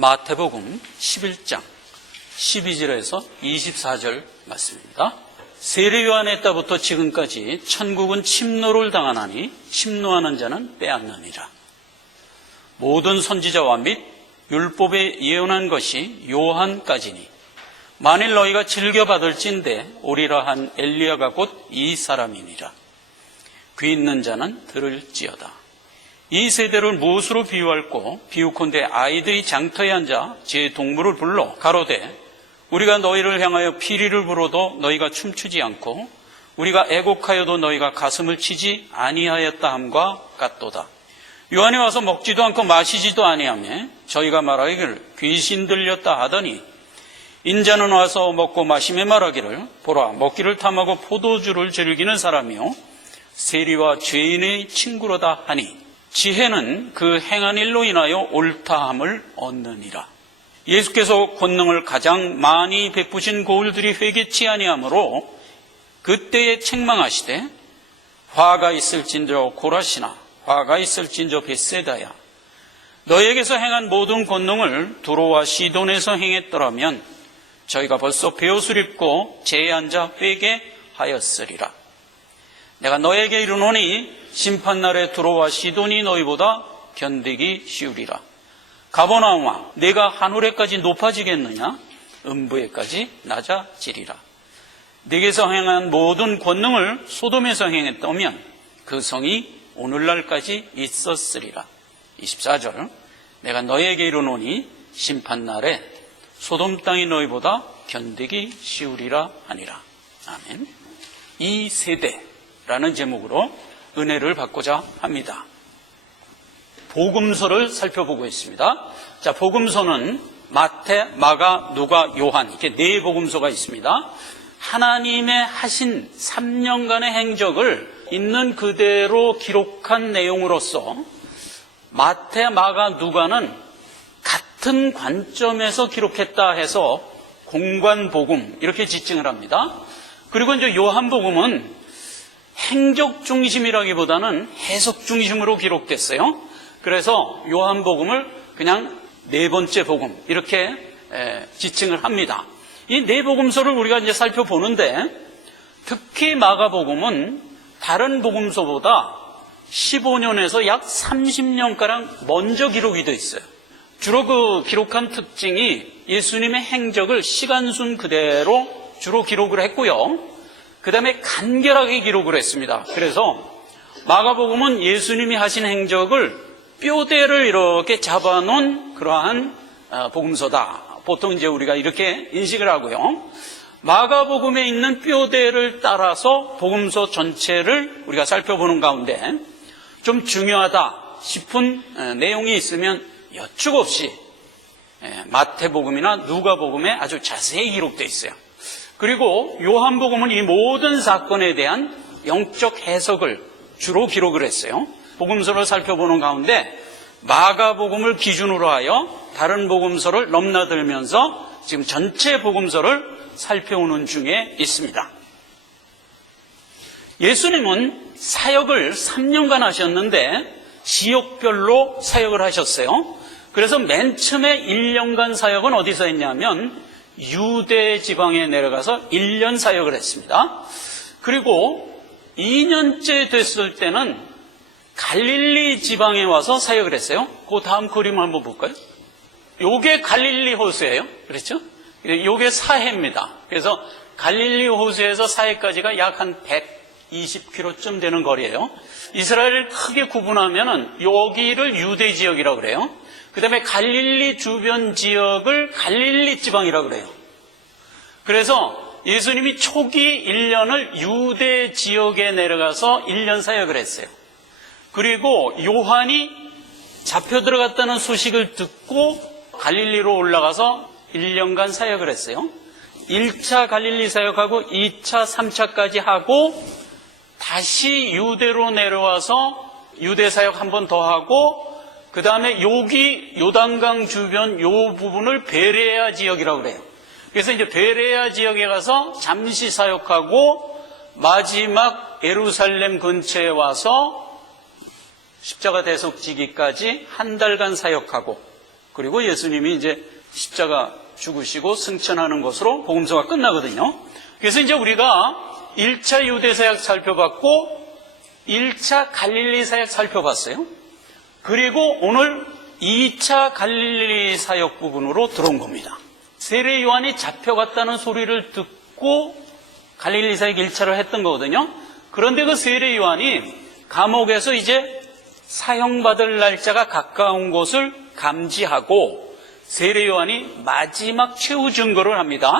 마태복음 11장 12절에서 24절 말씀입니다. 세례 요한의 때부터 지금까지 천국은 침노를 당하나니 침노하는 자는 빼앗느니라. 모든 선지자와 및 율법에 예언한 것이 요한까지니 만일 너희가 즐겨받을진대 오리라 한 엘리야가 곧 이 사람이니라. 귀 있는 자는 들을지어다. 이 세대를 무엇으로 비유할꼬? 비유컨대 아이들이 장터에 앉아 제 동물을 불러 가로되 우리가 너희를 향하여 피리를 불어도 너희가 춤추지 않고 우리가 애곡하여도 너희가 가슴을 치지 아니하였다 함과 같도다. 요한이 와서 먹지도 않고 마시지도 아니하며 저희가 말하기를 귀신 들렸다 하더니 인자는 와서 먹고 마시며 말하기를 보라 먹기를 탐하고 포도주를 즐기는 사람이요 세리와 죄인의 친구로다 하니 지혜는 그 행한 일로 인하여 옳다함을 얻느니라. 예수께서 권능을 가장 많이 베푸신 고을들이 회개치 아니하므로 그때에 책망하시되 화가 있을진저 고라시나 화가 있을진저 벳세다야 너희에게서 행한 모든 권능을 두로와 시돈에서 행했더라면 저희가 벌써 베옷을 입고 제에 앉아 회개하였으리라. 내가 너에게 이르노니 심판날에 두로와 시돈이 너희보다 견디기 쉬우리라. 가버나움아 내가 하늘에까지 높아지겠느냐? 음부에까지 낮아지리라. 네게서 행한 모든 권능을 소돔에서 행했다면 그 성이 오늘날까지 있었으리라. 24절 내가 너에게 이르노니 심판날에 소돔 땅이 너희보다 견디기 쉬우리라 하니라. 아멘. 이 세대라는 제목으로 은혜를 받고자 합니다. 복음서를 살펴보고 있습니다. 자, 복음서는 마태, 마가, 누가, 요한 이렇게 네 복음서가 있습니다. 하나님의 하신 3년간의 행적을 있는 그대로 기록한 내용으로서 마태, 마가, 누가는 같은 관점에서 기록했다 해서 공관복음 이렇게 지칭을 합니다. 그리고 이제 요한복음은 행적 중심이라기보다는 해석 중심으로 기록됐어요. 그래서 요한복음을 그냥 네 번째 복음 이렇게 지칭을 합니다. 이 네 복음서를 우리가 이제 살펴보는데 특히 마가복음은 다른 복음서보다 15년에서 약 30년가량 먼저 기록이 되어 있어요. 주로 그 기록한 특징이 예수님의 행적을 시간순 그대로 주로 기록을 했고요. 그 다음에 간결하게 기록을 했습니다. 그래서 마가복음은 예수님이 하신 행적을 뼈대를 이렇게 잡아놓은 그러한 복음서다. 보통 이제 우리가 이렇게 인식을 하고요. 마가복음에 있는 뼈대를 따라서 복음서 전체를 우리가 살펴보는 가운데 좀 중요하다 싶은 내용이 있으면 여축 없이 마태복음이나 누가복음에 아주 자세히 기록되어 있어요. 그리고 요한복음은 이 모든 사건에 대한 영적 해석을 주로 기록을 했어요. 복음서를 살펴보는 가운데 마가복음을 기준으로 하여 다른 복음서를 넘나들면서 지금 전체 복음서를 살펴오는 중에 있습니다. 예수님은 사역을 3년간 하셨는데 지역별로 사역을 하셨어요. 그래서 맨 처음에 1년간 사역은 어디서 했냐면 유대 지방에 내려가서 1년 사역을 했습니다. 그리고 2년째 됐을 때는 갈릴리 지방에 와서 사역을 했어요. 그 다음 그림을 한번 볼까요? 요게 갈릴리 호수예요. 그렇죠? 요게 사해입니다. 그래서 갈릴리 호수에서 사해까지가 약 한 120km쯤 되는 거리예요. 이스라엘을 크게 구분하면은 여기를 유대 지역이라고 그래요. 그 다음에 갈릴리 주변 지역을 갈릴리 지방이라고 그래요. 그래서 예수님이 초기 1년을 유대 지역에 내려가서 1년 사역을 했어요. 그리고 요한이 잡혀 들어갔다는 소식을 듣고 갈릴리로 올라가서 1년간 사역을 했어요. 1차 갈릴리 사역하고 2차, 3차까지 하고 다시 유대로 내려와서 유대 사역 한 번 더 하고 그 다음에 여기 요단강 주변 요 부분을 베레아 지역이라고 그래요. 그래서 이제 베레아 지역에 가서 잠시 사역하고 마지막 예루살렘 근처에 와서 십자가 대속지기까지 한 달간 사역하고 그리고 예수님이 이제 십자가 죽으시고 승천하는 것으로 복음서가 끝나거든요. 그래서 이제 우리가 1차 유대 사역 살펴봤고 1차 갈릴리 사역 살펴봤어요. 그리고 오늘 2차 갈릴리 사역 부분으로 들어온 겁니다. 세례 요한이 잡혀갔다는 소리를 듣고 갈릴리 사역 1차를 했던 거거든요. 그런데 그 세례 요한이 감옥에서 이제 사형받을 날짜가 가까운 것을 감지하고 세례 요한이 마지막 최후 증거를 합니다.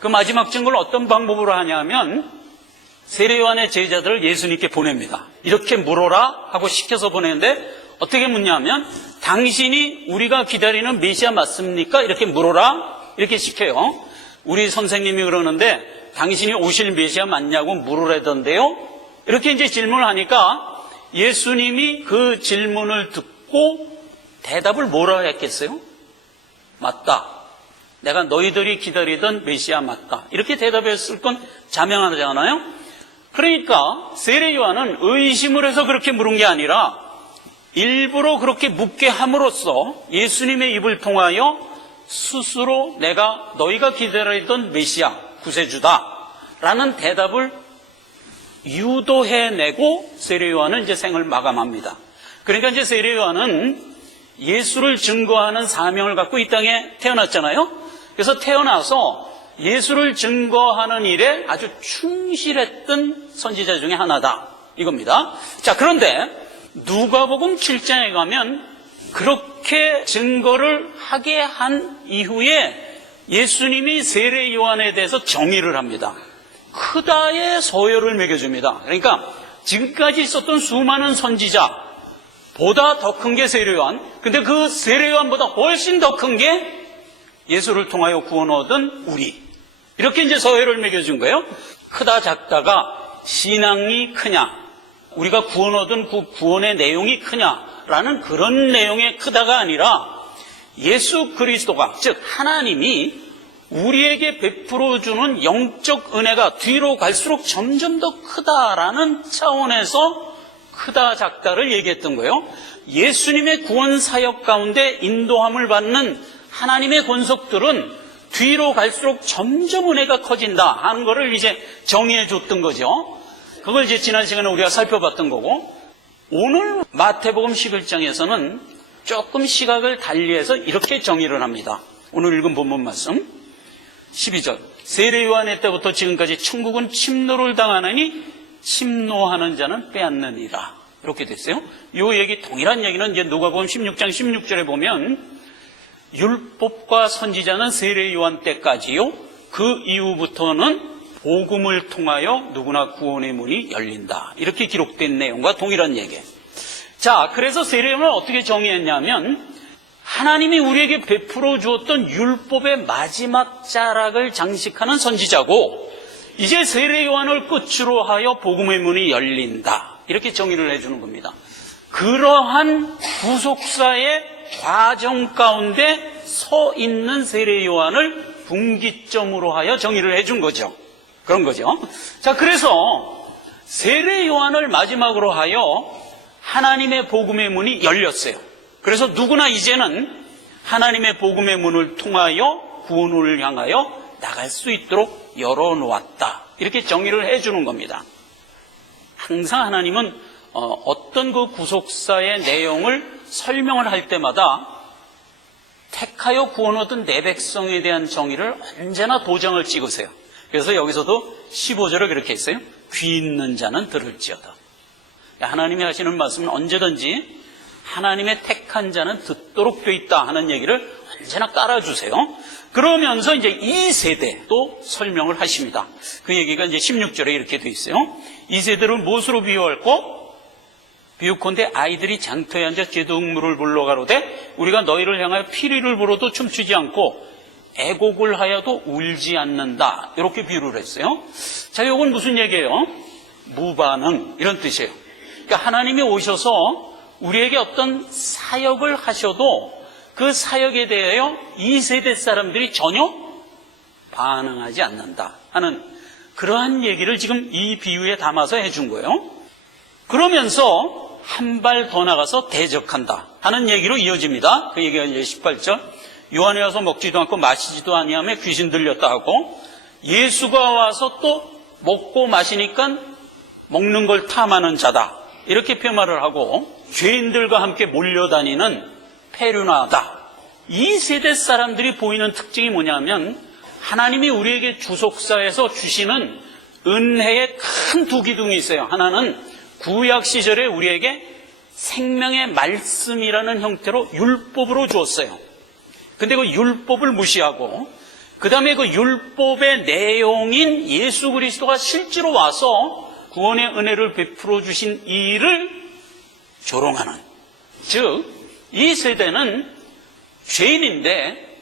그 마지막 증거를 어떤 방법으로 하냐면 세례 요한의 제자들을 예수님께 보냅니다. 이렇게 물어라 하고 시켜서 보내는데 어떻게 묻냐면 당신이 우리가 기다리는 메시아 맞습니까? 이렇게 물어라 이렇게 시켜요. 우리 선생님이 그러는데 당신이 오실 메시아 맞냐고 물으라던데요. 이렇게 이제 질문을 하니까 예수님이 그 질문을 듣고 대답을 뭐라 했겠어요? 맞다. 내가 너희들이 기다리던 메시아 맞다. 이렇게 대답했을 건 자명하잖아요. 그러니까 세례 요한은 의심을 해서 그렇게 물은 게 아니라 일부러 그렇게 묻게 함으로써 예수님의 입을 통하여 스스로 내가 너희가 기다리던 메시아 구세주다 라는 대답을 유도해내고 세례 요한은 이제 생을 마감합니다. 그러니까 이제 세례 요한은 예수를 증거하는 사명을 갖고 이 땅에 태어났잖아요. 그래서 태어나서 예수를 증거하는 일에 아주 충실했던 선지자 중에 하나다 이겁니다. 자, 그런데 누가복음 7장에 가면 그렇게 증거를 하게 한 이후에 예수님이 세례 요한에 대해서 정의를 합니다. 크다의 서열을 매겨줍니다. 그러니까 지금까지 있었던 수많은 선지자 보다 더 큰 게 세례 요한. 근데 그 세례 요한보다 훨씬 더 큰 게 예수를 통하여 구원 얻은 우리. 이렇게 이제 서열을 매겨준 거예요. 크다 작다가 신앙이 크냐, 우리가 구원 얻은 그 구원의 내용이 크냐라는 그런 내용의 크다가 아니라 예수 그리스도가, 즉 하나님이 우리에게 베풀어 주는 영적 은혜가 뒤로 갈수록 점점 더 크다라는 차원에서 크다 작다를 얘기했던 거예요. 예수님의 구원 사역 가운데 인도함을 받는 하나님의 권속들은 뒤로 갈수록 점점 은혜가 커진다 하는 거를 이제 정의해 줬던 거죠. 그걸 이제 지난 시간에 우리가 살펴봤던 거고, 오늘 마태복음 11장에서는 조금 시각을 달리해서 이렇게 정의를 합니다. 오늘 읽은 본문 말씀 12절, 세례 요한의 때부터 지금까지 천국은 침노를 당하느니 침노하는 자는 빼앗느니라. 이렇게 됐어요. 이 얘기, 동일한 얘기는 이제 누가복음 16장 16절에 보면 율법과 선지자는 세례 요한 때까지요, 그 이후부터는 복음을 통하여 누구나 구원의 문이 열린다. 이렇게 기록된 내용과 동일한 얘기. 자, 그래서 세례 요한을 어떻게 정의했냐면 하나님이 우리에게 베풀어 주었던 율법의 마지막 자락을 장식하는 선지자고, 이제 세례 요한을 끝으로 하여 복음의 문이 열린다. 이렇게 정의를 해주는 겁니다. 그러한 구속사의 과정 가운데 서 있는 세례 요한을 분기점으로 하여 정의를 해준 거죠. 그런 거죠. 자, 그래서 세례 요한을 마지막으로 하여 하나님의 복음의 문이 열렸어요. 그래서 누구나 이제는 하나님의 복음의 문을 통하여 구원을 향하여 나갈 수 있도록 열어놓았다. 이렇게 정의를 해주는 겁니다. 항상 하나님은 어떤 그 구속사의 내용을 설명을 할 때마다 택하여 구원 얻은 내 백성에 대한 정의를 언제나 도장을 찍으세요. 그래서 여기서도 15절을 그렇게 했어요. 귀 있는 자는 들을지어다. 하나님이 하시는 말씀은 언제든지 하나님의 택한 자는 듣도록 돼 있다 하는 얘기를 언제나 깔아주세요. 그러면서 이제 이 세대도 설명을 하십니다. 그 얘기가 이제 16절에 이렇게 돼 있어요. 이 세대를 무엇으로 비유할꼬? 비유컨대 아이들이 장터에 앉아 제동물을 불러 가로되 우리가 너희를 향하여 피리를 불어도 춤추지 않고 애곡을 하여도 울지 않는다. 이렇게 비유를 했어요. 자, 이건 무슨 얘기예요? 무반응, 이런 뜻이에요. 그러니까 하나님이 오셔서 우리에게 어떤 사역을 하셔도 그 사역에 대하여 이 세대 사람들이 전혀 반응하지 않는다 하는 그러한 얘기를 지금 이 비유에 담아서 해준 거예요. 그러면서 한 발 더 나가서 대적한다 하는 얘기로 이어집니다. 그 얘기가 이제 18절. 요한이 와서 먹지도 않고 마시지도 아니하며 귀신 들렸다 하고, 예수가 와서 또 먹고 마시니까 먹는 걸 탐하는 자다 이렇게 표말을 하고, 죄인들과 함께 몰려다니는 페류나다. 이 세대 사람들이 보이는 특징이 뭐냐면, 하나님이 우리에게 주속사에서 주시는 은혜의 큰 두 기둥이 있어요. 하나는 구약 시절에 우리에게 생명의 말씀이라는 형태로 율법으로 주었어요. 근데 그 율법을 무시하고, 그 다음에 그 율법의 내용인 예수 그리스도가 실제로 와서 구원의 은혜를 베풀어 주신 일을 조롱하는, 즉 이 세대는 죄인인데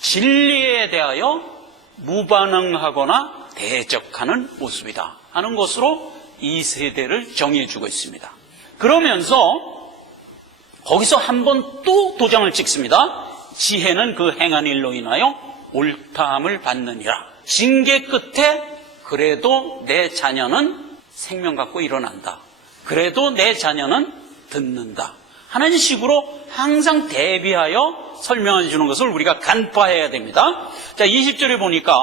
진리에 대하여 무반응하거나 대적하는 모습이다 하는 것으로 이 세대를 정의해주고 있습니다. 그러면서 거기서 한 번 또 도장을 찍습니다. 지혜는 그 행한 일로 인하여 옳다함을 받느니라. 징계 끝에 그래도 내 자녀는 생명 갖고 일어난다, 그래도 내 자녀는 듣는다 하는 식으로 항상 대비하여 설명해 주는 것을 우리가 간파해야 됩니다. 자, 20절에 보니까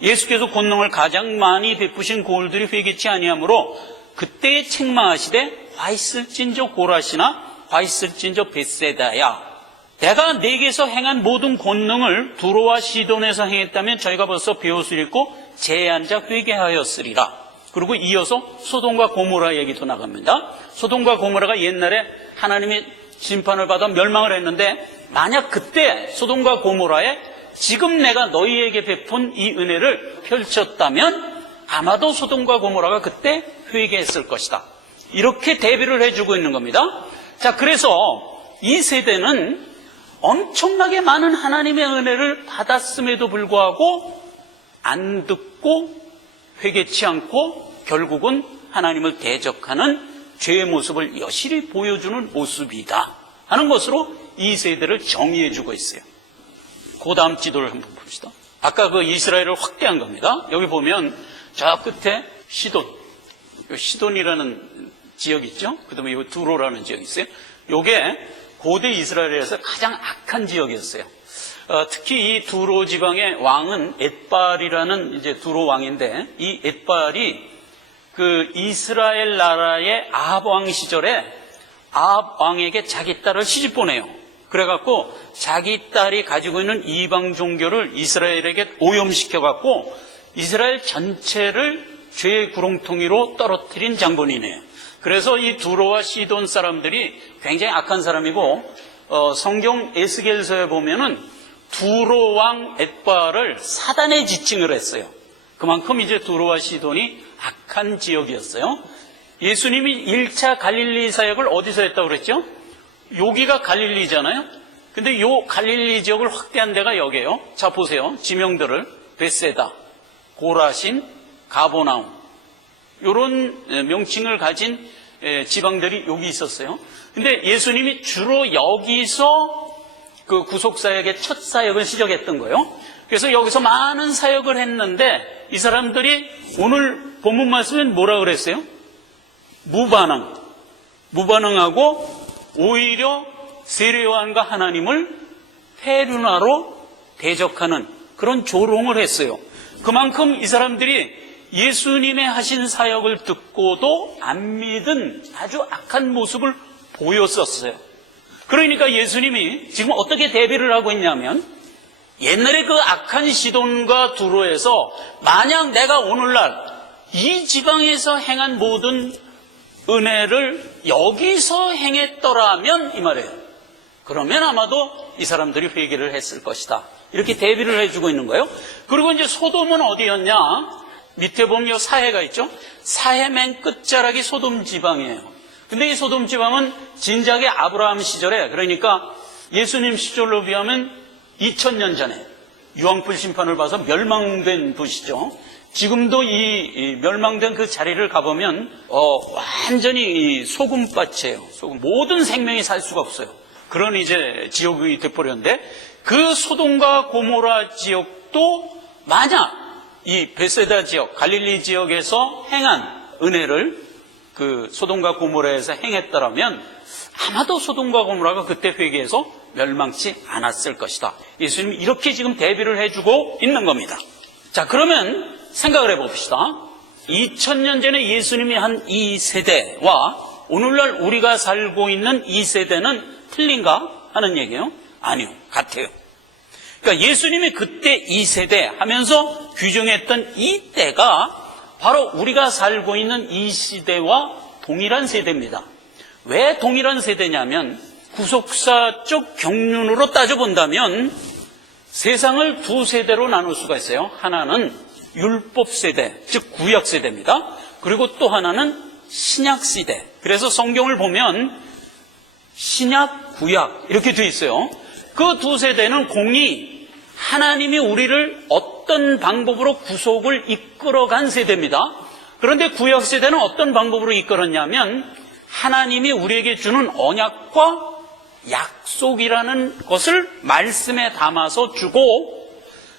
예수께서 권능을 가장 많이 베푸신 고을들이 회개치 아니하므로 그때에 책망하시되 화 있을진저 고라시나 화 있을진저 벳세다야. 내가 네게서 행한 모든 권능을 두로와 시돈에서 행했다면 저희가 벌써 베옷을 입고 제에 앉아 회개하였으리라. 그리고 이어서 소돔과 고모라 얘기도 나갑니다. 소돔과 고모라가 옛날에 하나님이 심판을 받아 멸망을 했는데, 만약 그때 소돔과 고모라에 지금 내가 너희에게 베푼 이 은혜를 펼쳤다면 아마도 소돔과 고모라가 그때 회개했을 것이다. 이렇게 대비를 해주고 있는 겁니다. 자, 그래서 이 세대는 엄청나게 많은 하나님의 은혜를 받았음에도 불구하고 안 듣고 회개치 않고 결국은 하나님을 대적하는 죄의 모습을 여실히 보여주는 모습이다 하는 것으로 이 세대를 정의해주고 있어요. 그 다음 지도를 한번 봅시다. 아까 그 이스라엘을 확대한 겁니다. 여기 보면 저 끝에 시돈이라는 지역 있죠? 그 다음에 여기 두로라는 지역이 있어요. 요게 고대 이스라엘에서 가장 악한 지역이었어요. 특히 이 두로 지방의 왕은 엣발이라는 이제 두로 왕인데, 이 엣발이 그 이스라엘 나라의 아합 왕 시절에 아합 왕에게 자기 딸을 시집 보내요. 그래갖고 자기 딸이 가지고 있는 이방 종교를 이스라엘에게 오염시켜갖고 이스라엘 전체를 죄의 구렁텅이로 떨어뜨린 장본이네요. 그래서 이 두로와 시돈 사람들이 굉장히 악한 사람이고, 성경 에스겔서에 보면은 두로 왕 엣발을 사단의 지칭을 했어요. 그만큼 이제 두로와 시돈이 악한 지역이었어요. 예수님이 1차 갈릴리 사역을 어디서 했다고 그랬죠? 여기가 갈릴리잖아요. 근데 요 갈릴리 지역을 확대한 데가 여기예요. 자, 보세요. 지명들을 벳세다, 고라신, 가보나움, 이런 명칭을 가진 지방들이 여기 있었어요. 근데 예수님이 주로 여기서 그 구속사역의 첫 사역을 시작했던 거예요. 그래서 여기서 많은 사역을 했는데 이 사람들이 오늘 본문 말씀엔 뭐라 그랬어요? 무반응하고 오히려 세례요한과 하나님을 페류나로 대적하는 그런 조롱을 했어요. 그만큼 이 사람들이 예수님의 하신 사역을 듣고도 안 믿은 아주 악한 모습을 보였었어요. 그러니까 예수님이 지금 어떻게 대비를 하고 있냐면, 옛날에 그 악한 시돈과 두로에서 만약 내가 오늘날 이 지방에서 행한 모든 은혜를 여기서 행했더라면 이 말이에요. 그러면 아마도 이 사람들이 회개를 했을 것이다. 이렇게 대비를 해주고 있는 거예요. 그리고 이제 소돔은 어디였냐? 밑에 보면 사해가 있죠. 사해 맨 끝자락이 소돔 지방이에요. 근데 이 소돔 지방은 진작에 아브라함 시절에, 그러니까 예수님 시절로 비하면 2000년 전에 유황불 심판을 봐서 멸망된 도시죠. 지금도 이 멸망된 그 자리를 가보면 완전히 소금밭이에요. 모든 생명이 살 수가 없어요. 그런 이제 지역이 돼버렸는데, 그 소돔과 고모라 지역도 만약 이 베세다 지역, 갈릴리 지역에서 행한 은혜를 그 소돔과 고모라에서 행했더라면 아마도 소돔과 고모라가 그때 회개해서 멸망치 않았을 것이다. 예수님이 이렇게 지금 대비를 해주고 있는 겁니다. 자, 그러면 생각을 해봅시다. 2000년 전에 예수님이 한 이 세대와 오늘날 우리가 살고 있는 이 세대는 틀린가 하는 얘기예요? 아니요, 같아요. 그러니까 예수님이 그때 이 세대 하면서 규정했던 이 때가 바로 우리가 살고 있는 이 시대와 동일한 세대입니다. 왜 동일한 세대냐면 구속사적 경륜으로 따져본다면 세상을 두 세대로 나눌 수가 있어요. 하나는 율법 세대, 즉 구약 세대입니다. 그리고 또 하나는 신약 세대. 그래서 성경을 보면 신약, 구약 이렇게 돼 있어요. 그 두 세대는 공히 하나님이 우리를 어떤 방법으로 구속을 이끌어간 세대입니다. 그런데 구약 세대는 어떤 방법으로 이끌었냐면 하나님이 우리에게 주는 언약과 약속이라는 것을 말씀에 담아서 주고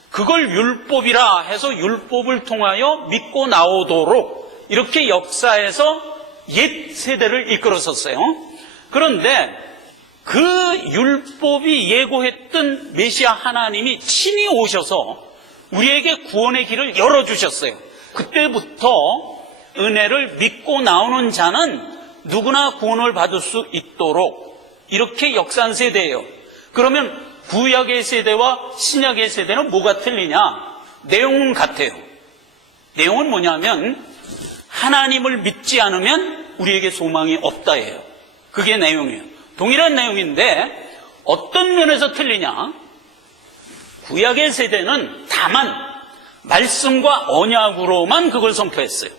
그걸 율법이라 해서 율법을 통하여 믿고 나오도록 이렇게 역사에서 옛 세대를 이끌었었어요. 그런데 그 율법이 예고했던 메시아 하나님이 친히 오셔서 우리에게 구원의 길을 열어주셨어요. 그때부터 은혜를 믿고 나오는 자는 누구나 구원을 받을 수 있도록 이렇게 역사한 세대예요. 그러면 구약의 세대와 신약의 세대는 뭐가 틀리냐? 내용은 같아요. 내용은 뭐냐면 하나님을 믿지 않으면 우리에게 소망이 없다예요. 그게 내용이에요. 동일한 내용인데 어떤 면에서 틀리냐? 구약의 세대는 다만 말씀과 언약으로만 그걸 선포했어요.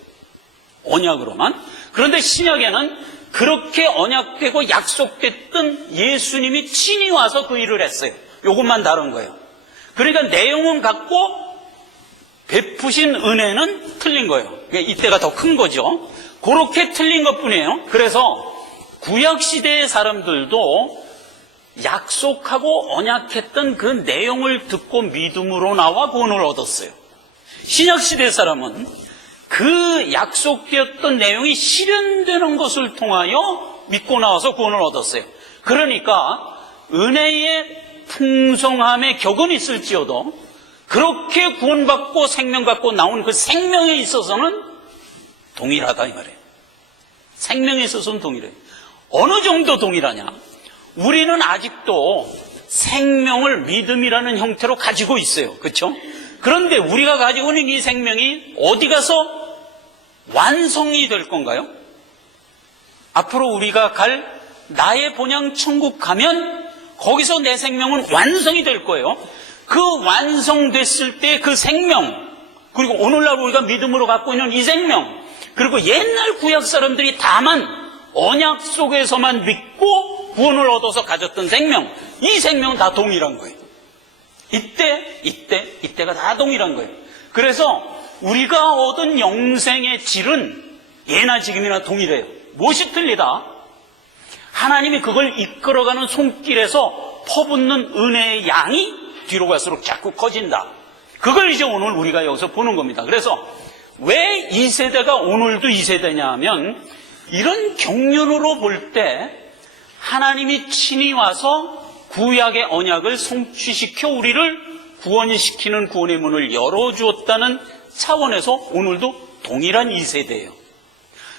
언약으로만. 그런데 신약에는 그렇게 언약되고 약속됐던 예수님이 친히 와서 그 일을 했어요. 이것만 다른 거예요. 그러니까 내용은 같고 베푸신 은혜는 틀린 거예요. 이때가 더 큰 거죠. 그렇게 틀린 것뿐이에요. 그래서 구약시대의 사람들도 약속하고 언약했던 그 내용을 듣고 믿음으로 나와 구원을 얻었어요. 신약시대 사람은 그 약속되었던 내용이 실현되는 것을 통하여 믿고 나와서 구원을 얻었어요. 그러니까 은혜의 풍성함의 격은 있을지어도 그렇게 구원받고 생명 갖고 나온 그 생명에 있어서는 동일하다 이 말이에요. 생명에 있어서는 동일해요. 어느 정도 동일하냐? 우리는 아직도 생명을 믿음이라는 형태로 가지고 있어요. 그렇죠? 그런데 우리가 가지고 있는 이 생명이 어디 가서 완성이 될 건가요? 앞으로 우리가 갈 나의 본향 천국 가면 거기서 내 생명은 완성이 될 거예요. 그 완성됐을 때 그 생명, 그리고 오늘날 우리가 믿음으로 갖고 있는 이 생명, 그리고 옛날 구약 사람들이 다만 언약 속에서만 믿고 구원을 얻어서 가졌던 생명, 이 생명은 다 동일한 거예요. 이때가 다 동일한 거예요. 그래서 우리가 얻은 영생의 질은 예나 지금이나 동일해요. 무엇이 틀리다? 하나님이 그걸 이끌어가는 손길에서 퍼붓는 은혜의 양이 뒤로 갈수록 자꾸 커진다. 그걸 이제 오늘 우리가 여기서 보는 겁니다. 그래서 왜 이 세대가 오늘도 이 세대냐 하면 이런 경륜으로 볼 때 하나님이 친히 와서 구약의 언약을 성취시켜 우리를 구원시키는 구원의 문을 열어주었다는 차원에서 오늘도 동일한 이 세대예요.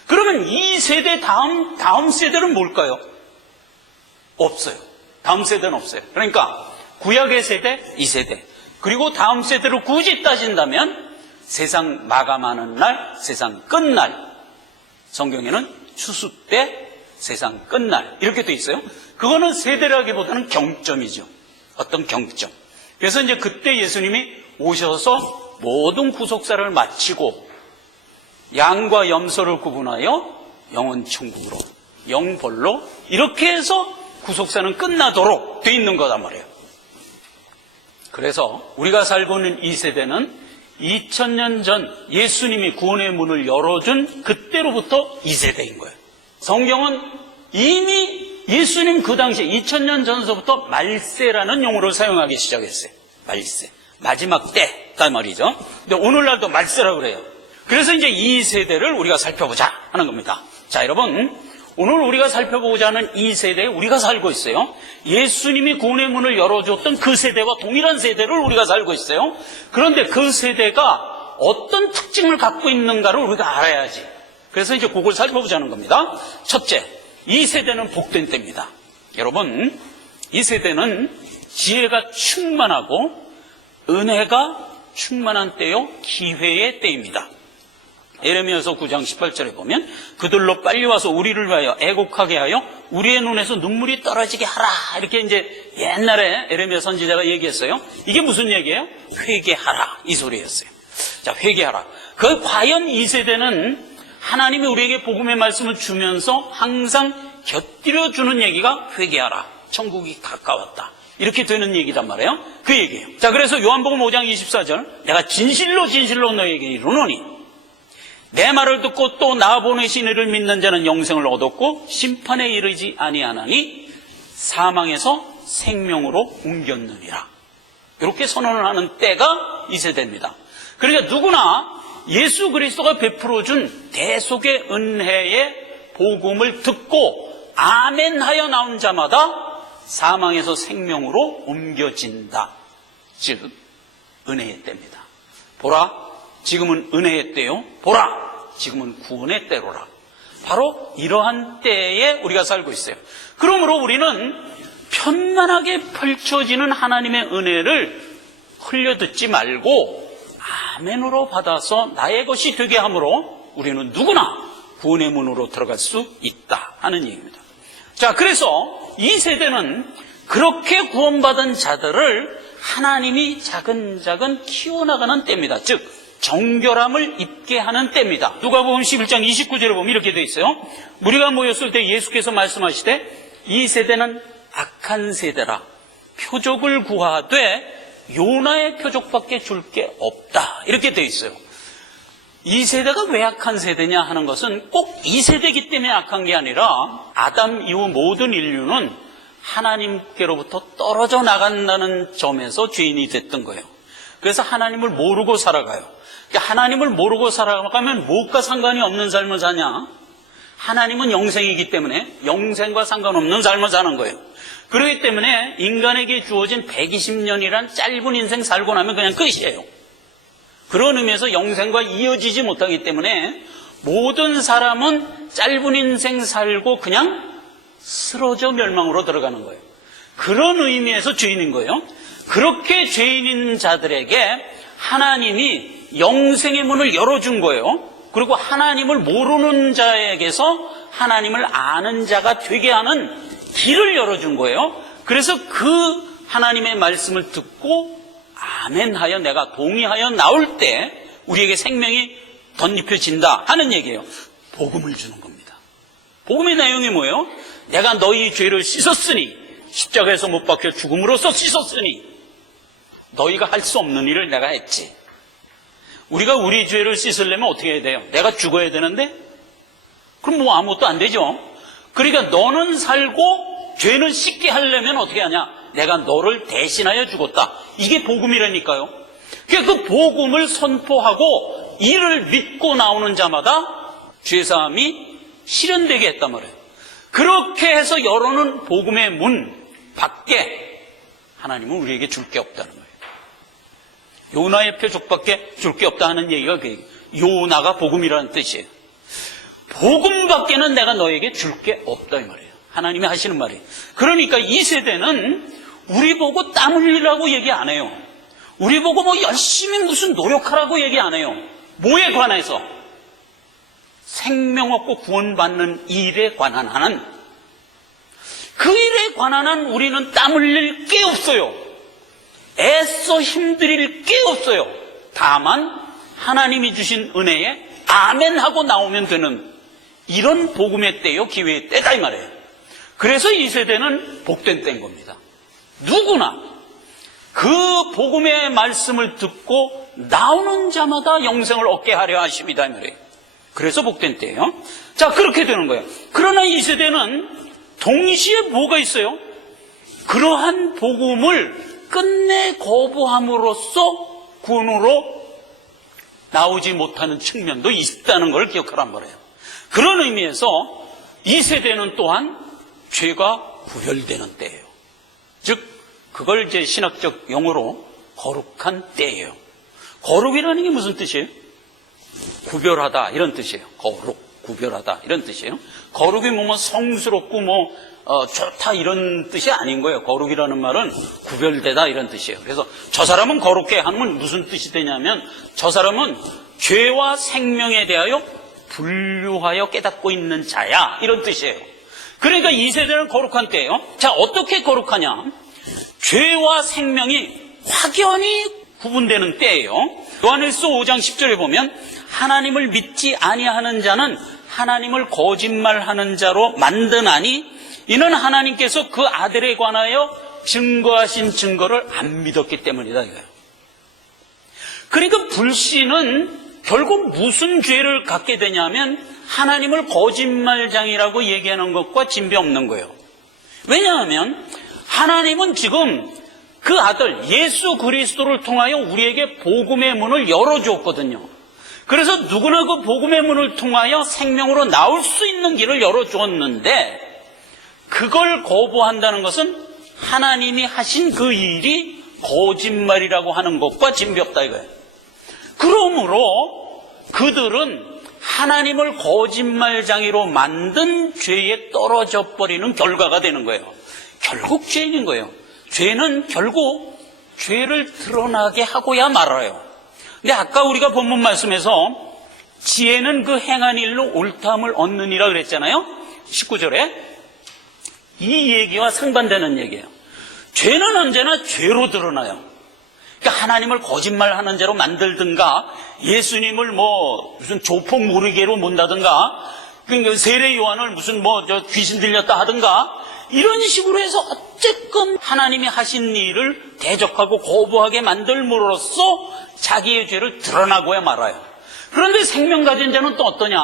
그러면 이 세대 다음 세대는 뭘까요? 없어요. 다음 세대는 없어요. 그러니까 구약의 세대, 이 세대. 그리고 다음 세대로 굳이 따진다면 세상 마감하는 날, 세상 끝날. 성경에는 추수 때, 세상 끝날. 이렇게 돼 있어요. 그거는 세대라기보다는 경점이죠. 어떤 경점. 그래서 이제 그때 예수님이 오셔서 모든 구속사를 마치고 양과 염소를 구분하여 영원 천국으로, 영벌로 이렇게 해서 구속사는 끝나도록 돼 있는 거단 말이에요. 그래서 우리가 살고 있는 이 세대는 2000년 전 예수님이 구원의 문을 열어준 그때로부터 이 세대인 거예요. 성경은 이미 예수님 그 당시에 2000년 전서부터 말세라는 용어를 사용하기 시작했어요. 말세. 마지막 때다 말이죠. 근데 오늘날도 말세라고 그래요. 그래서 이제 이 세대를 우리가 살펴보자 하는 겁니다. 자, 여러분, 오늘 우리가 살펴보고자 하는 이 세대에 우리가 살고 있어요. 예수님이 구원의 문을 열어줬던 그 세대와 동일한 세대를 우리가 살고 있어요. 그런데 그 세대가 어떤 특징을 갖고 있는가를 우리가 알아야지. 그래서 이제 그걸 살펴보자는 겁니다. 첫째, 이 세대는 복된 때입니다. 여러분, 이 세대는 지혜가 충만하고 은혜가 충만한 때요, 기회의 때입니다. 예레미야서 9장 18절에 보면 그들로 빨리 와서 우리를 위하여 애곡하게 하여 우리의 눈에서 눈물이 떨어지게 하라, 이렇게 이제 옛날에 예레미야 선지자가 얘기했어요. 이게 무슨 얘기예요? 회개하라, 이 소리였어요. 자, 회개하라. 과연 이 세대는 하나님이 우리에게 복음의 말씀을 주면서 항상 곁들여 주는 얘기가 회개하라, 천국이 가까웠다, 이렇게 되는 얘기단 말이에요. 그 얘기예요. 자, 그래서 요한복음 5장 24절, 내가 진실로 진실로 너에게 이르노니 내 말을 듣고 또 나 보내신 이를 믿는 자는 영생을 얻었고 심판에 이르지 아니하나니 사망에서 생명으로 옮겼느니라. 이렇게 선언을 하는 때가 이 세대입니다. 그러니까 누구나 예수 그리스도가 베풀어준 대속의 은혜의 복음을 듣고 아멘하여 나온 자마다 사망에서 생명으로 옮겨진다. 즉 은혜의 때입니다. 보라, 지금은 은혜의 때요, 보라, 지금은 구원의 때로라. 바로 이러한 때에 우리가 살고 있어요. 그러므로 우리는 편만하게 펼쳐지는 하나님의 은혜를 흘려듣지 말고 아멘으로 받아서 나의 것이 되게 함으로 우리는 누구나 구원의 문으로 들어갈 수 있다 하는 얘기입니다. 자, 그래서 이 세대는 그렇게 구원받은 자들을 하나님이 차근차근 키워나가는 때입니다. 즉 정결함을 입게 하는 때입니다. 누가복음 11장 29절에 보면 이렇게 되어 있어요. 무리가 모였을 때 예수께서 말씀하시되 이 세대는 악한 세대라, 표적을 구하되 요나의 표적밖에 줄 게 없다, 이렇게 되어 있어요. 이 세대가 왜 악한 세대냐 하는 것은 꼭 이 세대이기 때문에 악한 게 아니라 아담 이후 모든 인류는 하나님께로부터 떨어져 나간다는 점에서 죄인이 됐던 거예요. 그래서 하나님을 모르고 살아가요. 그러니까 하나님을 모르고 살아가면 무엇과 상관이 없는 삶을 사냐? 하나님은 영생이기 때문에 영생과 상관없는 삶을 사는 거예요. 그렇기 때문에 인간에게 주어진 120년이란 짧은 인생 살고 나면 그냥 끝이에요. 그런 의미에서 영생과 이어지지 못하기 때문에 모든 사람은 짧은 인생 살고 그냥 쓰러져 멸망으로 들어가는 거예요. 그런 의미에서 죄인인 거예요. 그렇게 죄인인 자들에게 하나님이 영생의 문을 열어준 거예요. 그리고 하나님을 모르는 자에게서 하나님을 아는 자가 되게 하는 길을 열어준 거예요. 그래서 그 하나님의 말씀을 듣고 아멘하여 내가 동의하여 나올 때 우리에게 생명이 덧입혀진다 하는 얘기예요. 복음을 주는 겁니다. 복음의 내용이 뭐예요? 내가 너희 죄를 씻었으니, 십자가에서 못 박혀 죽음으로써 씻었으니 너희가 할 수 없는 일을 내가 했지. 우리가 우리 죄를 씻으려면 어떻게 해야 돼요? 내가 죽어야 되는데? 그럼 뭐 아무것도 안 되죠. 그러니까 너는 살고 죄는 씻게 하려면 어떻게 하냐? 내가 너를 대신하여 죽었다. 이게 복음이라니까요. 그러니까 그 복음을 선포하고 이를 믿고 나오는 자마다 죄사함이 실현되게 했단 말이에요. 그렇게 해서 열어놓은 복음의 문 밖에 하나님은 우리에게 줄 게 없다는 거예요. 요나의 표적밖에 줄 게 없다 하는 얘기가 그 요나가 복음이라는 뜻이에요. 복음밖에는 내가 너에게 줄 게 없다 이 말이에요. 하나님이 하시는 말이에요. 그러니까 이 세대는 우리 보고 땀 흘리라고 얘기 안 해요. 우리 보고 뭐 열심히 무슨 노력하라고 얘기 안 해요. 뭐에 관해서? 생명 얻고 구원받는 일에 관한 한, 그 일에 관한 한 우리는 땀 흘릴 게 없어요. 애써 힘들일 게 없어요. 다만 하나님이 주신 은혜에 아멘하고 나오면 되는 이런 복음의 때요, 기회의 때다 이 말이에요. 그래서 이 세대는 복된 때인 겁니다. 누구나 그 복음의 말씀을 듣고 나오는 자마다 영생을 얻게 하려 하십니다 이 말이에요. 그래서 복된 때예요. 자, 그렇게 되는 거예요. 그러나 이 세대는 동시에 뭐가 있어요? 그러한 복음을 끝내 거부함으로써 구원으로 나오지 못하는 측면도 있다는 걸 기억하란 말이에요. 그런 의미에서 이 세대는 또한 죄가 구별되는 때예요. 즉 그걸 이제 신학적 용어로 거룩한 때예요. 거룩이라는 게 무슨 뜻이에요? 구별하다 이런 뜻이에요. 거룩, 구별하다 이런 뜻이에요. 거룩이 뭐 성스럽고 좋다 이런 뜻이 아닌 거예요. 거룩이라는 말은 구별되다 이런 뜻이에요. 그래서 저 사람은 거룩해 하면 무슨 뜻이 되냐면 저 사람은 죄와 생명에 대하여 분류하여 깨닫고 있는 자야 이런 뜻이에요. 그러니까 이 세대는 거룩한 때예요. 자, 어떻게 거룩하냐? 죄와 생명이 확연히 구분되는 때예요. 요한일서 5장 10절에 보면 하나님을 믿지 아니하는 자는 하나님을 거짓말하는 자로 만드나니 이는 하나님께서 그 아들에 관하여 증거하신 증거를 안 믿었기 때문이다 이거예요. 그러니까 불신은 결국 무슨 죄를 갖게 되냐면 하나님을 거짓말장이라고 얘기하는 것과 진배 없는 거예요. 왜냐하면 하나님은 지금 그 아들 예수 그리스도를 통하여 우리에게 복음의 문을 열어주었거든요. 그래서 누구나 그 복음의 문을 통하여 생명으로 나올 수 있는 길을 열어주었는데 그걸 거부한다는 것은 하나님이 하신 그 일이 거짓말이라고 하는 것과 진배 없다 이거예요. 그러므로 그들은 하나님을 거짓말장이로 만든 죄에 떨어져 버리는 결과가 되는 거예요. 결국 죄인인 거예요. 죄는 결국 죄를 드러나게 하고야 말아요. 근데 아까 우리가 본문 말씀에서 지혜는 그 행한 일로 옳다함을 얻느니라 그랬잖아요. 19절에 이 얘기와 상반되는 얘기예요. 죄는 언제나 죄로 드러나요. 그러니까 하나님을 거짓말하는 죄로 만들든가 예수님을 무슨 조폭 모르게로 문다든가 그러니까 세례 요한을 무슨 귀신 들렸다 하든가 이런 식으로 해서 어쨌건 하나님이 하신 일을 대적하고 거부하게 만들므로써 자기의 죄를 드러나고야 말아요. 그런데 생명 가진 자는 또 어떠냐?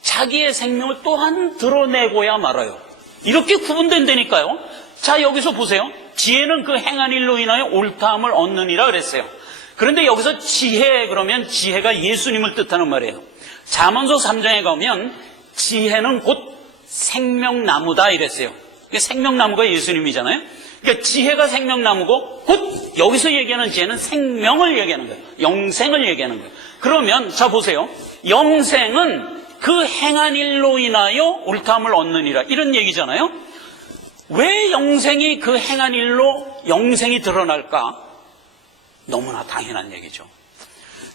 자기의 생명을 또한 드러내고야 말아요. 이렇게 구분된다니까요. 자, 여기서 보세요. 지혜는 그 행한 일로 인하여 옳다함을 얻느니라 그랬어요. 그런데 여기서 지혜 그러면 지혜가 예수님을 뜻하는 말이에요. 잠언서 3장에 가면 지혜는 곧 생명나무다 이랬어요. 생명나무가 예수님이잖아요. 그러니까 지혜가 생명나무고 곧 여기서 얘기하는 지혜는 생명을 얘기하는 거예요. 영생을 얘기하는 거예요. 그러면 자 보세요. 영생은 그 행한 일로 인하여 옳다함을 얻느니라 이런 얘기잖아요. 왜 영생이 그 행한 일로 영생이 드러날까? 너무나 당연한 얘기죠.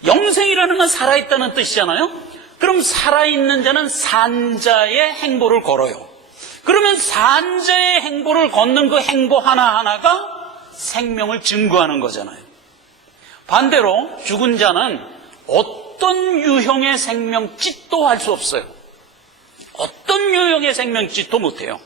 영생이라는 건 살아있다는 뜻이잖아요. 그럼 살아있는 자는 산자의 행보를 걸어요. 그러면 산자의 행보를 걷는 그 행보 하나하나가 생명을 증거하는 거잖아요. 반대로 죽은 자는 어떤 유형의 생명짓도 할 수 없어요. 어떤 유형의 생명짓도 못해요.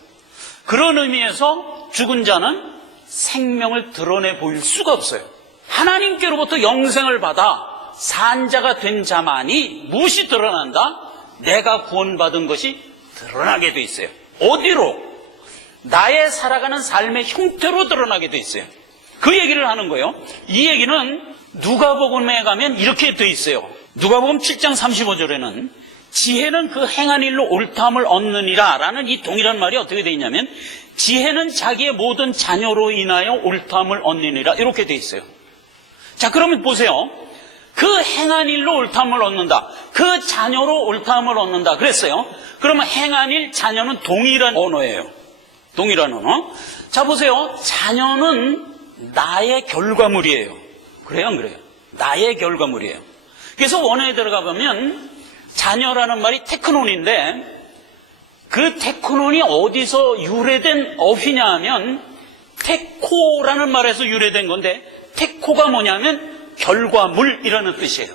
그런 의미에서 죽은 자는 생명을 드러내 보일 수가 없어요. 하나님께로부터 영생을 받아 산자가 된 자만이 무엇이 드러난다? 내가 구원받은 것이 드러나게 돼 있어요. 어디로? 나의 살아가는 삶의 형태로 드러나게 돼 있어요. 그 얘기를 하는 거예요. 이 얘기는 누가복음에 가면 이렇게 돼 있어요. 누가복음 7장 35절에는 지혜는 그 행한 일로 옳다함을 얻느니라 라는 이 동일한 말이 어떻게 돼 있냐면 지혜는 자기의 모든 자녀로 인하여 옳다함을 얻느니라 이렇게 돼 있어요. 자, 그러면 보세요. 그 행한 일로 옳다함을 얻는다. 그 자녀로 옳다함을 얻는다 그랬어요. 그러면 행한 일, 자녀는 동일한 언어예요. 동일한 언어. 자, 보세요. 자녀는 나의 결과물이에요. 그래요, 안 그래요? 나의 결과물이에요. 그래서 원어에 들어가 보면 자녀라는 말이 테크논인데 그 테크논이 어디서 유래된 어휘냐 하면 테코라는 말에서 유래된 건데 테코가 뭐냐면 결과물이라는 뜻이에요.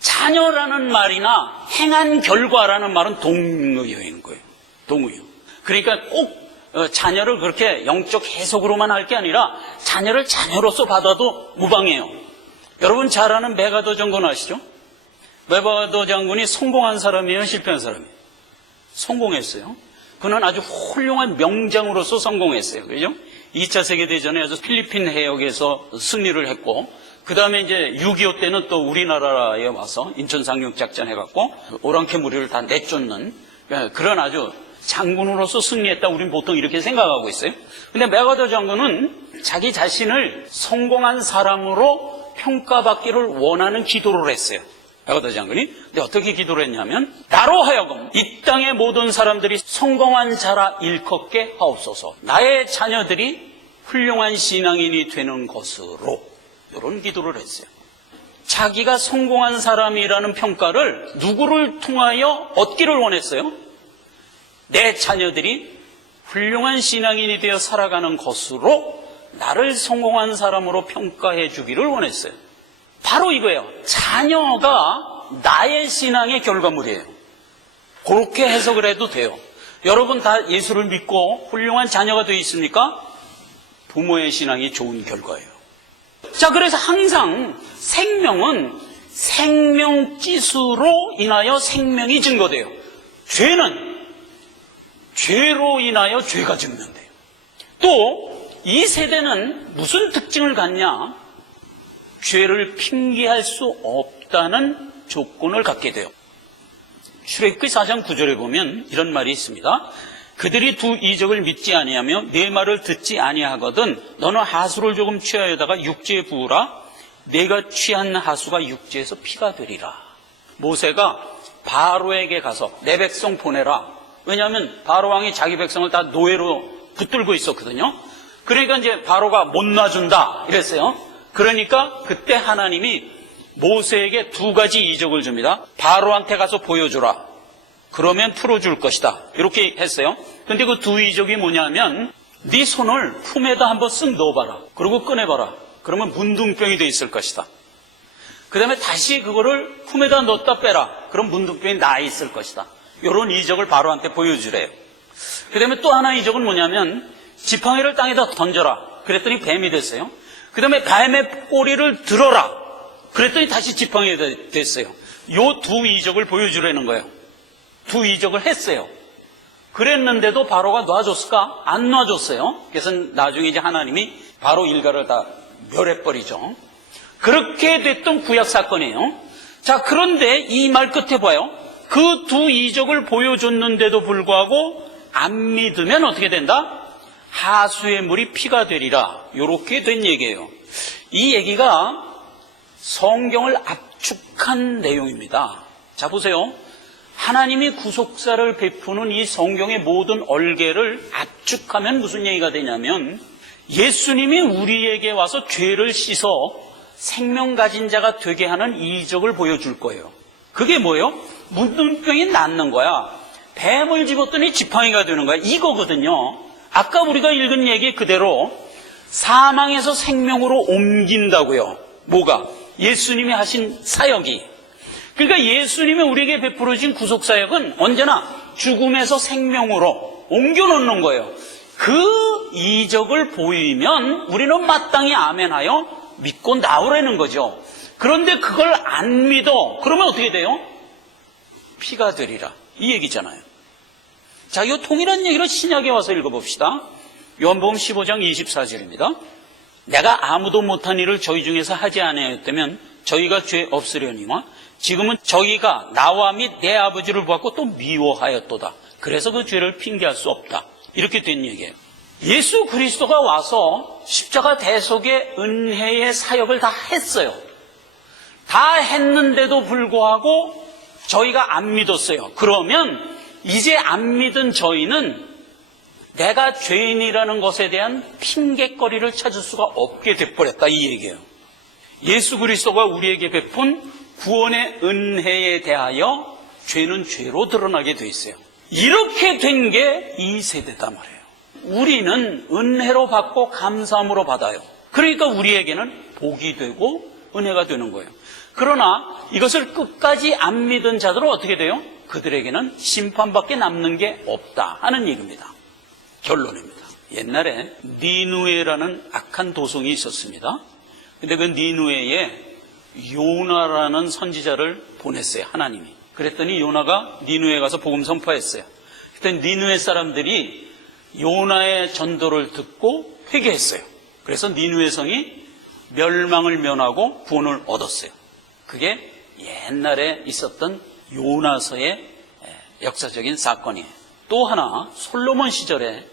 자녀라는 말이나 행한 결과라는 말은 동의어인 거예요. 동의어. 그러니까 꼭 자녀를 그렇게 영적 해석으로만 할 게 아니라 자녀를 자녀로서 받아도 무방해요. 여러분 잘 아는 메가더 장군 아시죠? 메가더 장군이 성공한 사람이에요? 실패한 사람이에요? 성공했어요. 그는 아주 훌륭한 명장으로서 성공했어요. 그죠? 2차 세계대전에 아주 필리핀 해역에서 승리를 했고, 그 다음에 이제 6.25 때는 또 우리나라에 와서 인천 상륙작전 해갖고 오랑캐 무리를 다 내쫓는 그런 아주 장군으로서 승리했다. 우리는 보통 이렇게 생각하고 있어요. 근데 메가더 장군은 자기 자신을 성공한 사람으로 평가받기를 원하는 기도를 했어요. 메가더 장군이. 근데 어떻게 기도를 했냐면, 나로 하여금 이 땅의 모든 사람들이 성공한 자라 일컫게 하옵소서. 나의 자녀들이 훌륭한 신앙인이 되는 것으로, 이런 기도를 했어요. 자기가 성공한 사람이라는 평가를 누구를 통하여 얻기를 원했어요? 내 자녀들이 훌륭한 신앙인이 되어 살아가는 것으로 나를 성공한 사람으로 평가해 주기를 원했어요. 바로 이거예요. 자녀가 나의 신앙의 결과물이에요. 그렇게 해석을 해도 돼요. 여러분 다 예수를 믿고 훌륭한 자녀가 되어 있습니까? 부모의 신앙이 좋은 결과예요. 자, 그래서 항상 생명은 생명짓으로 인하여 생명이 증거돼요. 죄는 죄로 인하여 죄가 증명돼요. 또 이 세대는 무슨 특징을 갖냐? 죄를 핑계할 수 없다는 조건을 갖게 돼요. 출애굽기 4장 9절에 보면 이런 말이 있습니다. 그들이 두 이적을 믿지 아니하며 내 말을 듣지 아니하거든 너는 하수를 조금 취하여다가 육지에 부으라. 내가 취한 하수가 육지에서 피가 되리라. 모세가 바로에게 가서 내 백성 보내라. 왜냐하면 바로 왕이 자기 백성을 다 노예로 붙들고 있었거든요. 그러니까 이제 바로가 못 놔준다 이랬어요. 그러니까 그때 하나님이 모세에게 두 가지 이적을 줍니다. 바로한테 가서 보여주라. 그러면 풀어줄 것이다. 이렇게 했어요. 근데 그 두 이적이 뭐냐면, 네 손을 품에다 한번 쓱 넣어봐라. 그리고 꺼내봐라. 그러면 문둥병이 돼 있을 것이다. 그 다음에 다시 그거를 품에다 넣었다 빼라. 그럼 문둥병이 나 있을 것이다. 이런 이적을 바로한테 보여주래요. 그 다음에 또 하나 이적은 뭐냐면, 지팡이를 땅에다 던져라. 그랬더니 뱀이 됐어요. 그 다음에 뱀의 꼬리를 들어라. 그랬더니 다시 지팡이가 됐어요. 요 두 이적을 보여주려는 거예요. 두 이적을 했어요. 그랬는데도 바로가 놔줬을까? 안 놔줬어요. 그래서 나중에 이제 하나님이 바로 일가를 다 멸해버리죠. 그렇게 됐던 구약 사건이에요. 자, 그런데 이 말 끝에 봐요. 그 두 이적을 보여줬는데도 불구하고 안 믿으면 어떻게 된다? 하수의 물이 피가 되리라. 이렇게 된 얘기예요. 이 얘기가 성경을 압축한 내용입니다. 자, 보세요. 하나님이 구속사를 베푸는 이 성경의 모든 얼개를 압축하면 무슨 얘기가 되냐면, 예수님이 우리에게 와서 죄를 씻어 생명 가진 자가 되게 하는 이적을 보여줄 거예요. 그게 뭐예요? 문둥병이 낫는 거야. 뱀을 집었더니 지팡이가 되는 거야. 이거거든요. 아까 우리가 읽은 얘기 그대로 사망에서 생명으로 옮긴다고요. 뭐가? 예수님이 하신 사역이. 그러니까 예수님이 우리에게 베풀어 주신 구속사역은 언제나 죽음에서 생명으로 옮겨놓는 거예요. 그 이적을 보이면 우리는 마땅히 아멘하여 믿고 나오라는 거죠. 그런데 그걸 안 믿어. 그러면 어떻게 돼요? 피가 되리라. 이 얘기잖아요. 자, 이 동일한 얘기를 신약에 와서 읽어봅시다. 요한복음 15장 24절입니다. 내가 아무도 못한 일을 저희 중에서 하지 아니하였다면 저희가 죄 없으려니와 지금은 저희가 나와 및 내 아버지를 보았고 또 미워하였도다. 그래서 그 죄를 핑계할 수 없다. 이렇게 된 얘기예요. 예수 그리스도가 와서 십자가 대속의 은혜의 사역을 다 했어요. 다 했는데도 불구하고 저희가 안 믿었어요. 그러면 이제 안 믿은 저희는 내가 죄인이라는 것에 대한 핑계거리를 찾을 수가 없게 돼버렸다, 이 얘기예요. 예수 그리스도가 우리에게 베푼 구원의 은혜에 대하여 죄는 죄로 드러나게 돼 있어요. 이렇게 된 게 이 세대단 말이에요. 우리는 은혜로 받고 감사함으로 받아요. 그러니까 우리에게는 복이 되고 은혜가 되는 거예요. 그러나 이것을 끝까지 안 믿은 자들은 어떻게 돼요? 그들에게는 심판밖에 남는 게 없다 하는 얘기입니다. 결론입니다. 옛날에 니누에라는 악한 도성이 있었습니다. 근데 그 니누에에 요나라는 선지자를 보냈어요, 하나님이. 그랬더니 요나가 니누에 가서 복음 선포했어요. 그랬더니 니누에 사람들이 요나의 전도를 듣고 회개했어요. 그래서 니느웨 성이 멸망을 면하고 구원을 얻었어요. 그게 옛날에 있었던 요나서의 역사적인 사건이에요. 또 하나, 솔로몬 시절에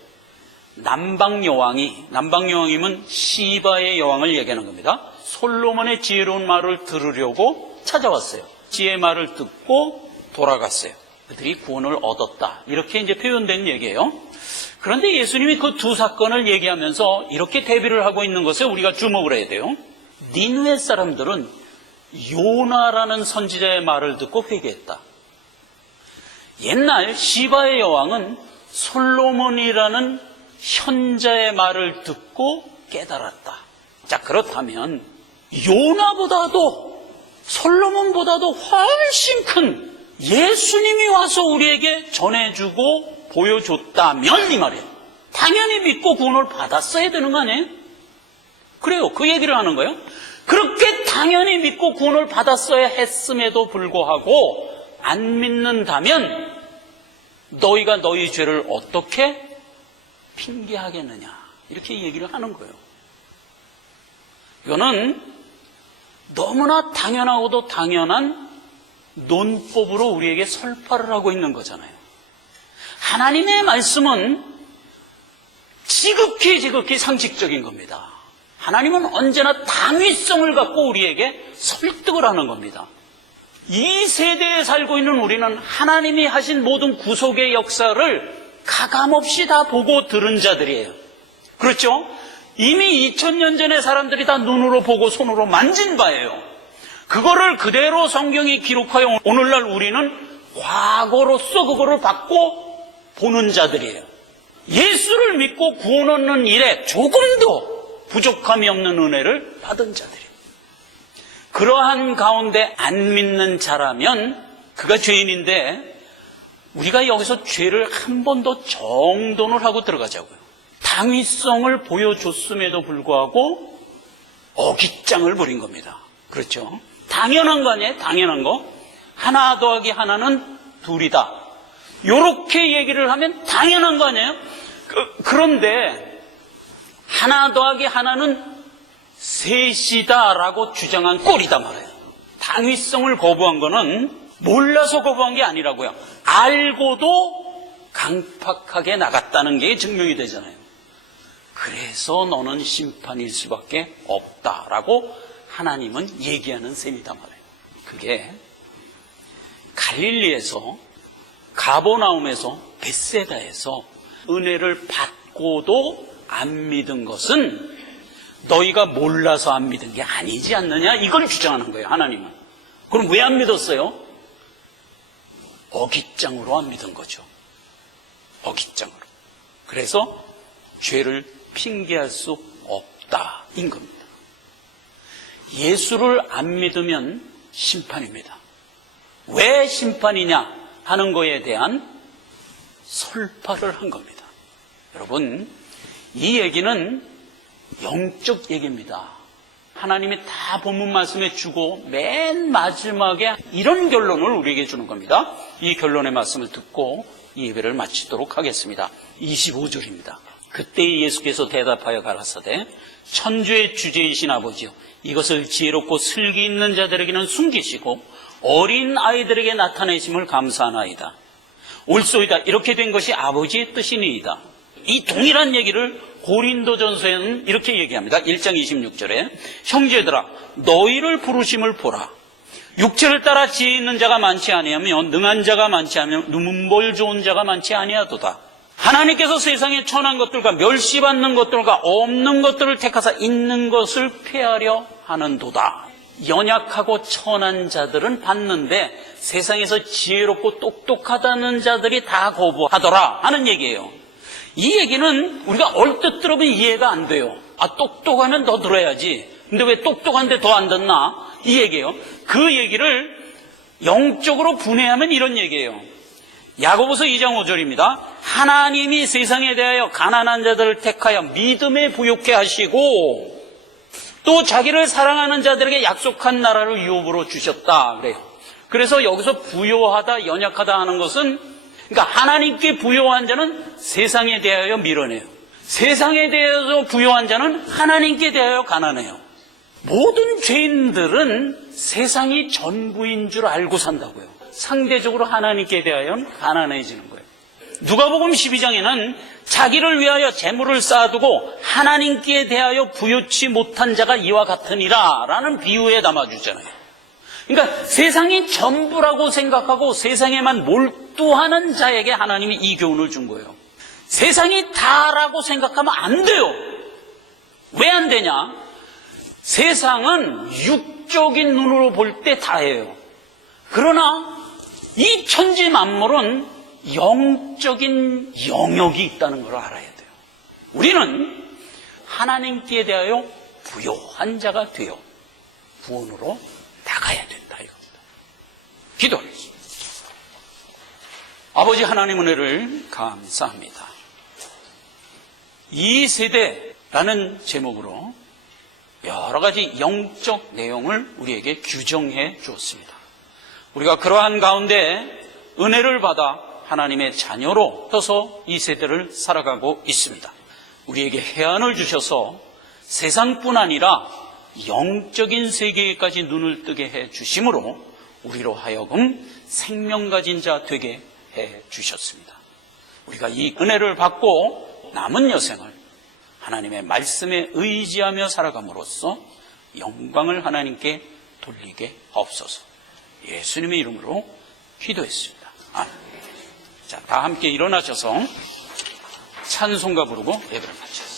남방여왕이면 시바의 여왕을 얘기하는 겁니다. 솔로몬의 지혜로운 말을 들으려고 찾아왔어요. 지혜의 말을 듣고 돌아갔어요. 그들이 구원을 얻었다. 이렇게 이제 표현된 얘기예요. 그런데 예수님이 그 두 사건을 얘기하면서 이렇게 대비를 하고 있는 것에 우리가 주목을 해야 돼요. 니느웨 사람들은 요나라는 선지자의 말을 듣고 회개했다. 옛날 시바의 여왕은 솔로몬이라는 현자의 말을 듣고 깨달았다. 자, 그렇다면 요나보다도 솔로몬보다도 훨씬 큰 예수님이 와서 우리에게 전해주고 보여줬다면 이 말이에요. 당연히 믿고 구원을 받았어야 되는 거 아니에요? 그래요. 그 얘기를 하는 거예요. 그렇게 당연히 믿고 구원을 받았어야 했음에도 불구하고 안 믿는다면 너희가 너희 죄를 어떻게 핑계하겠느냐, 이렇게 얘기를 하는 거예요. 이거는 너무나 당연하고도 당연한 논법으로 우리에게 설파를 하고 있는 거잖아요. 하나님의 말씀은 지극히 상식적인 겁니다. 하나님은 언제나 당위성을 갖고 우리에게 설득을 하는 겁니다. 이 세대에 살고 있는 우리는 하나님이 하신 모든 구속의 역사를 가감없이 다 보고 들은 자들이에요. 그렇죠? 이미 2000년 전에 사람들이 다 눈으로 보고 손으로 만진 바예요. 그거를 그대로 성경이 기록하여 오늘날 우리는 과거로서 그거를 받고 보는 자들이에요. 예수를 믿고 구원 얻는 일에 조금도 부족함이 없는 은혜를 받은 자들이에요. 그러한 가운데 안 믿는 자라면 그가 죄인인데 우리가 여기서 죄를 한 번 더 정돈을 하고 들어가자고요. 당위성을 보여줬음에도 불구하고 어깃장을 부린 겁니다. 그렇죠? 당연한 거 아니에요? 당연한 거. 하나 더하기 하나는 둘이다. 요렇게 얘기를 하면 당연한 거 아니에요? 그런데 하나 더하기 하나는 셋이다라고 주장한 꼴이다 말이에요. 당위성을 거부한 거는 몰라서 거부한 게 아니라고요. 알고도 강팍하게 나갔다는 게 증명이 되잖아요. 그래서 너는 심판일 수밖에 없다라고 하나님은 얘기하는 셈이다 말이에요. 그게 갈릴리에서, 가버나움에서, 벳세다에서 은혜를 받고도 안 믿은 것은 너희가 몰라서 안 믿은 게 아니지 않느냐, 이걸 주장하는 거예요. 하나님은. 그럼 왜 안 믿었어요? 어깃장으로 안 믿은 거죠. 어깃장으로. 그래서 죄를 핑계할 수 없다인 겁니다. 예수를 안 믿으면 심판입니다. 왜 심판이냐 하는 거에 대한 설파를 한 겁니다. 여러분, 이 얘기는 영적 얘기입니다. 하나님이 다 본문 말씀에 주고 맨 마지막에 이런 결론을 우리에게 주는 겁니다. 이 결론의 말씀을 듣고 이 예배를 마치도록 하겠습니다. 25절입니다. 그때 예수께서 대답하여 가라사대 천주의 주제이신 아버지여, 이것을 지혜롭고 슬기 있는 자들에게는 숨기시고 어린 아이들에게 나타내심을 감사하나이다. 옳소이다. 이렇게 된 것이 아버지의 뜻이니이다. 이 동일한 얘기를 고린도전서에는 이렇게 얘기합니다. 1장 26절에 형제들아, 너희를 부르심을 보라. 육체를 따라 지혜 있는 자가 많지 아니하며 능한 자가 많지 아니하며 눈볼 좋은 자가 많지 아니하도다. 하나님께서 세상의 천한 것들과 멸시받는 것들과 없는 것들을 택하사 있는 것을 폐하려 하는도다. 연약하고 천한 자들은 받는데 세상에서 지혜롭고 똑똑하다는 자들이 다 거부하더라 하는 얘기예요. 이 얘기는 우리가 얼뜻 들으면 이해가 안 돼요. 아, 똑똑하면 더 들어야지. 근데 왜 똑똑한데 더 안 듣나? 이 얘기예요. 그 얘기를 영적으로 분해하면 이런 얘기예요. 야고보서 2장 5절입니다. 하나님이 세상에 대하여 가난한 자들을 택하여 믿음에 부욕해 하시고 또 자기를 사랑하는 자들에게 약속한 나라를 유업으로 주셨다 그래요. 그래서 여기서 부요하다, 연약하다 하는 것은 그러니까 하나님께 부요한 자는 세상에 대하여 밀어내요. 세상에 대해서 부요한 자는 하나님께 대하여 가난해요. 모든 죄인들은 세상이 전부인 줄 알고 산다고요. 상대적으로 하나님께 대하여는 가난해지는 거예요. 누가복음 12장에는 자기를 위하여 재물을 쌓아두고 하나님께 대하여 부요치 못한 자가 이와 같으니라 라는 비유에 담아주잖아요. 그러니까 세상이 전부라고 생각하고 세상에만 몰두하는 자에게 하나님이 이 교훈을 준 거예요. 세상이 다라고 생각하면 안 돼요. 왜 안 되냐? 세상은 육적인 눈으로 볼 때 다예요. 그러나 이 천지 만물은 영적인 영역이 있다는 걸 알아야 돼요. 우리는 하나님께 대하여 부요한 자가 되어 구원으로 나가야 된다 이겁니다. 기도하겠습니다. 아버지 하나님 은혜를 감사합니다. 이 세대라는 제목으로 여러 가지 영적 내용을 우리에게 규정해 주었습니다. 우리가 그러한 가운데 은혜를 받아 하나님의 자녀로 서서 이 세대를 살아가고 있습니다. 우리에게 해안을 주셔서 세상뿐 아니라 영적인 세계에까지 눈을 뜨게 해 주심으로 우리로 하여금 생명 가진 자 되게 해 주셨습니다. 우리가 이 은혜를 받고 남은 여생을 하나님의 말씀에 의지하며 살아감으로써 영광을 하나님께 돌리게 하옵소서. 예수님의 이름으로 기도했습니다. 아멘. 자, 다 함께 일어나셔서 찬송가 부르고 예배를 마치겠습니다.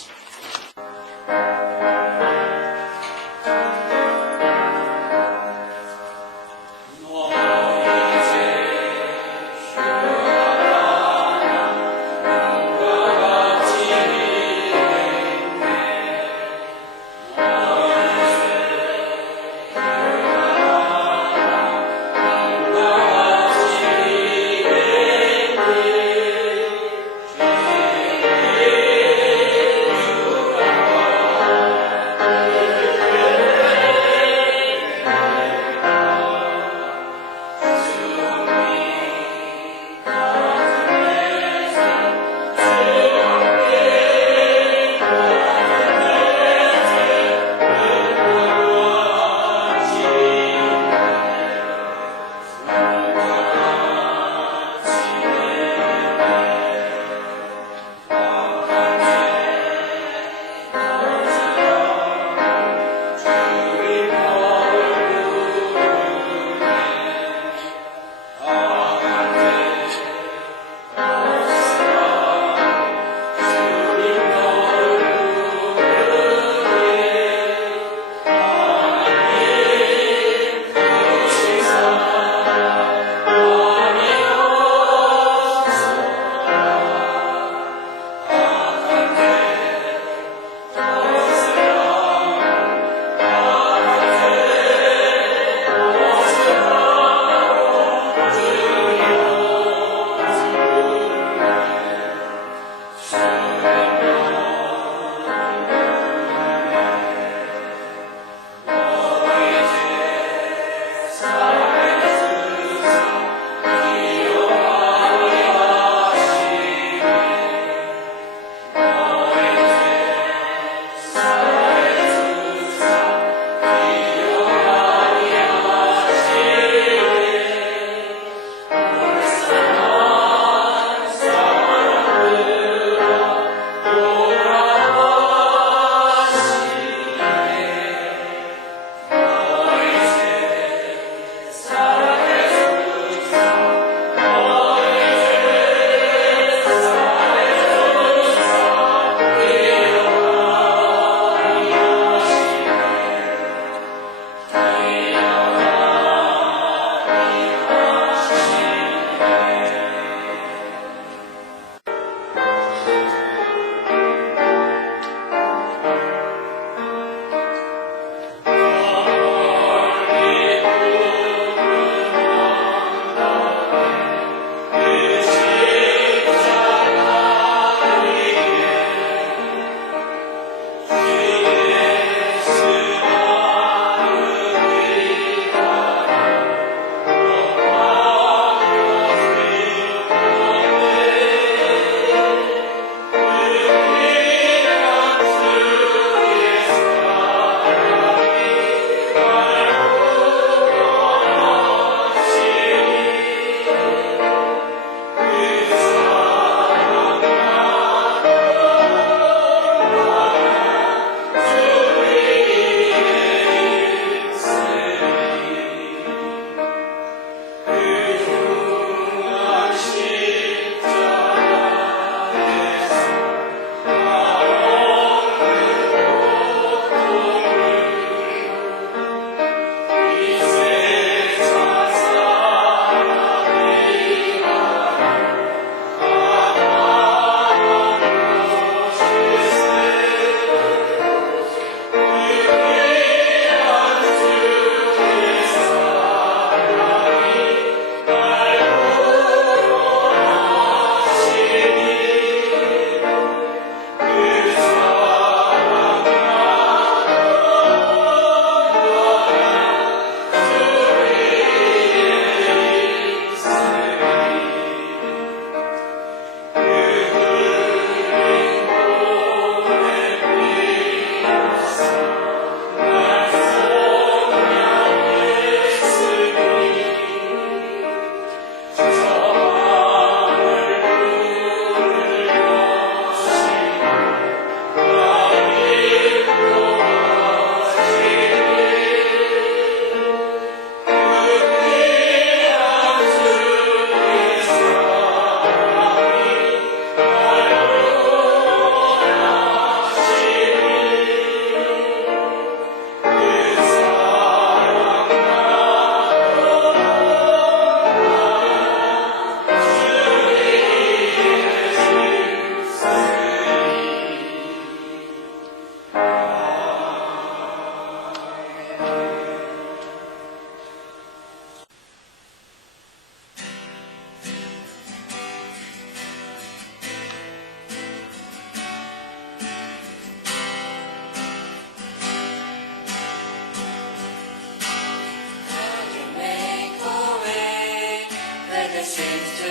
seems to